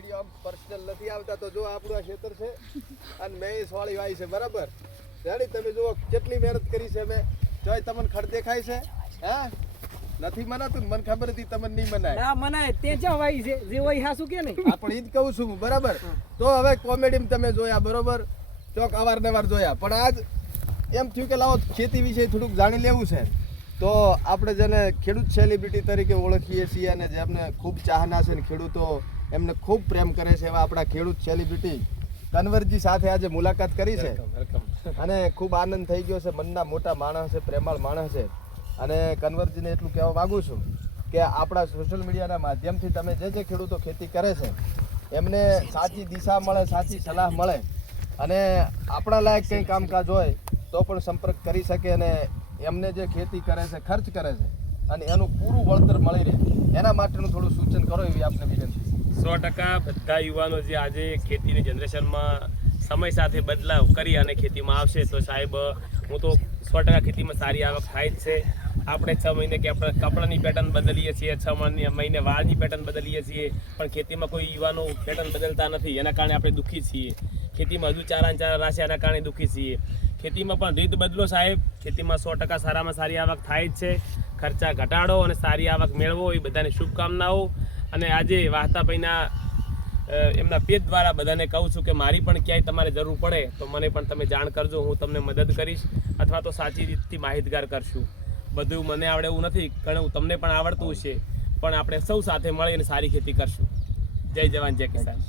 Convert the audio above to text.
video personal નથી આવતા તો જો આપણું આ ખેતર છે અને મેં એ સોળી વાવી છે બરાબર રેડી તમે જુઓ કેટલી મહેનત કરી છે મેં જોઈ તમને ખડ દેખાય છે હે નથી મનાતું મને ખબર હતી તમને નહીં મનાય ના મનાય તે જ વાવી છે જે હોય હાસુ કે નહીં આપણે ઈ જ કહું છું બરાબર તો હવે કોમેડીમાં તમે જોયા બરોબર ચોક અવારનવાર જોયા પણ આજ એમ થયું કે લાવો ખેતી વિશે થોડુંક જાણી લેવું છે તો આપણે જેને ખેડૂત સેલિબ્રિટી તરીકે ઓળખીએ છીએ અને જેમને ખૂબ ચાહના છે ને ખેડૂતો એમને ખૂબ પ્રેમ કરે છે એવા આપણા ખેડૂત સેલિબ્રિટી કન્વરજી સાથે આજે મુલાકાત કરી છે અને ખૂબ આનંદ થઈ ગયો છે મનના મોટા માણસ છે પ્રેમાળ માણસ છે અને કન્વરજીને એટલું કહેવા માગું છું કે આપણા સોશિયલ મીડિયાના માધ્યમથી તમે જે ખેડૂતો ખેતી કરે છે એમને સાચી દિશા મળે સાચી સલાહ મળે અને આપણા લાયક કંઈ કામકાજ હોય તો પણ સંપર્ક કરી શકે અને એમને જે ખેતી કરે છે ખર્ચ કરે છે અને એનું પૂરું વળતર મળી રહે એના માટેનું થોડું સૂચન કરો એવી આપને વિનંતી 100% બધા યુવાનો જે આજે ખેતીની જનરેશનમાં સમય સાથે બદલાવ કરી અને ખેતીમાં આવશે તો સાહેબ હું તો 100% ખેતીમાં સારી આવક થાય જ છે આપણે 6 મહિને કે આપણે કપડાની પેટર્ન બદલીએ છીએ 6 મહિને વાળની પેટર્ન બદલીએ છીએ પણ ખેતીમાં કોઈ યુવાનો પેટર્ન બદલતા નથી એના કારણે આપણે દુઃખી છીએ ખેતીમાં હજુ ચારા રાશે એના કારણે દુઃખી છીએ ખેતીમાં પણ રીત બદલો સાહેબ ખેતીમાં 100% સારામાં સારી આવક થાય જ છે ખર્ચા ઘટાડો અને સારી આવક મેળવો એ બધાની શુભકામનાઓ અને આજે વાહતાભાઈના એમના પેજ દ્વારા બધાને કહું છું કે મારી પણ ક્યાંય તમારે જરૂર પડે તો મને પણ તમે જાણ કરજો હું તમને મદદ કરીશ અથવા તો સાચી રીતથી માહિતગાર કરશું બધું મને આવડે એવું નથી ઘણું તમને પણ આવડતું છે પણ આપણે સૌ સાથે મળી અને સારી ખેતી કરશું જય જવાન જય કિસાન